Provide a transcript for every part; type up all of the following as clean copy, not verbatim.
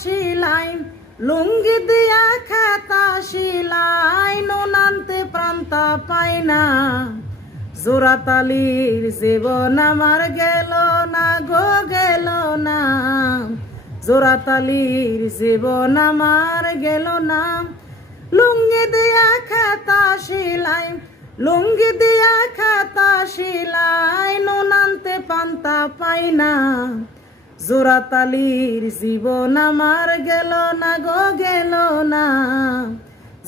শিলাই লুঙ্গি দিয়া খাতা শিলাই নুন আনতে প্রান্তা পাই না জোড়াতালির জীবন আমার গেল না গো গেল না জোড়াতালির জীবন আমার গেল না লুঙ্গি দিয়া খাতা শিলাই লুঙ্গি দিয়া খাতা শিলাই নুন আনতে পান্তা পাই না জোড়াতালির জীবন আমার গেল না গো গেল না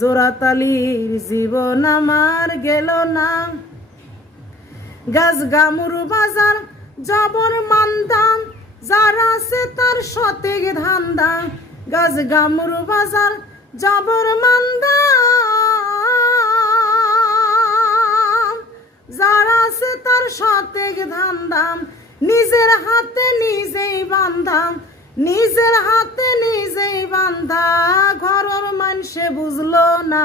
জোড়াতালির জীবন আমার গেল না গাছ গামুর বাজার জবর মান্দাম যারা আছে তার সতেগ ধান্দা গাছ গামুর বাজার জবর মান্দাম যারা আছে তার সতেগ ধান্দাম নিজের হাতে নিজেই বান্ধা নিজের হাতে নিজেই বান্ধা ঘরের মানুষে বুঝলো না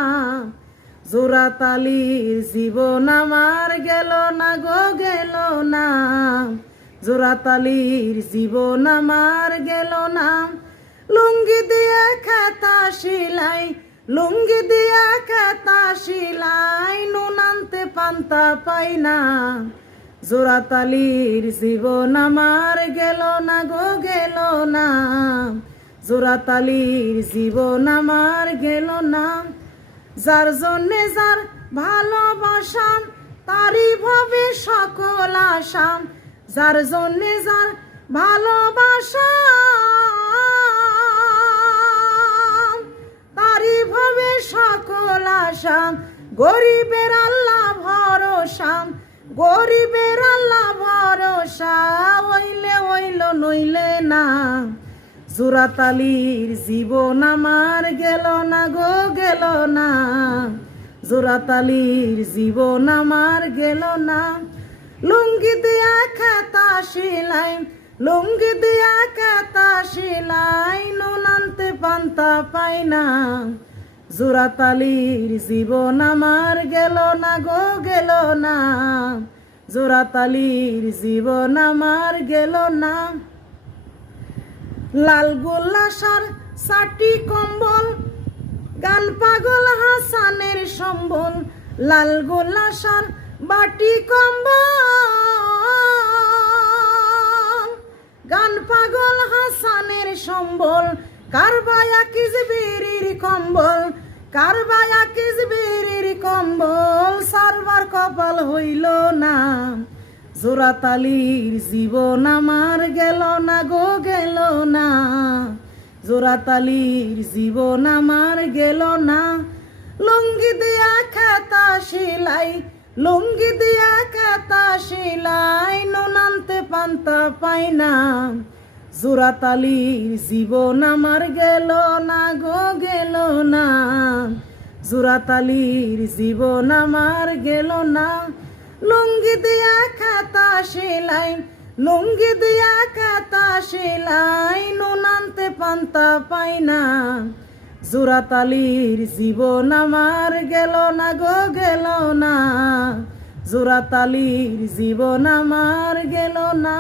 জোড়াতালির জীবন আমার গেল না গো গেল না জোড়াতালির জীবন আমার গেল না লুঙ্গি দিয়ে খাতা শিলাই লুঙ্গি দিয়ে খাতা শিলাই নুন আনতে পান্তা পাই না জোড়াতালির জীবন আমার গেল না গো গেল না জোড়াতালির জীবন আমার গেল না যার জন্যে যার ভালোবাসা তারই ভাবে সকল আশা যার জন্যে যার ভালোবাসা তারই ভাবে সকল আশা গরিবের আল্লাহ ভরসা গরিবের আল্লাহ ভরসা হইলে হইল নইলে না জোড়াতালির জীবন আমার গেল না গো গেল না জোড়াতালির জীবন আমার গেল না লুঙ্গি দিয়া খাতা শিলাই লুঙ্গি দিয়া খাতা শিলাই নুন আনতে পান্তা পাই না জোড়াতালির জীবন আমার গেল না গো গেল না জোড়াতালির জীবন আমার গেল না লাল গোল্লাসার সাটি কম্বল গান পাগল হাসানের সম্বল লাল গোল্লাসার বাটি কম্বল গান পাগল হাসানের সম্বল কারবায়া কিজবিরির কম্বল কারবায়া কিজবিরির কম্বল সারবার কপাল হইল না জোড়াতালির জীবন আমার গেল না গো গেল না জোড়াতালির জীবন আমার গেল না লুঙ্গি দিয়া খাতা শিলাই লুঙ্গি দিয়া খাতা শিলাই নুন আনতে পান্তা পাই না জোড়াতালির জীবন আমার গেল না গো গেল না জোড়াতালির জীবন আমার গেল না লুঙ্গি দিয়া খাতা শিলাই লুঙ্গি দিয়া খাতা শিলাই নুন আনতে পান্তা পাই না জোড়াতালির জীবন আমার গেল না গো গেল না জোড়াতালির জীবন আমার গেল না।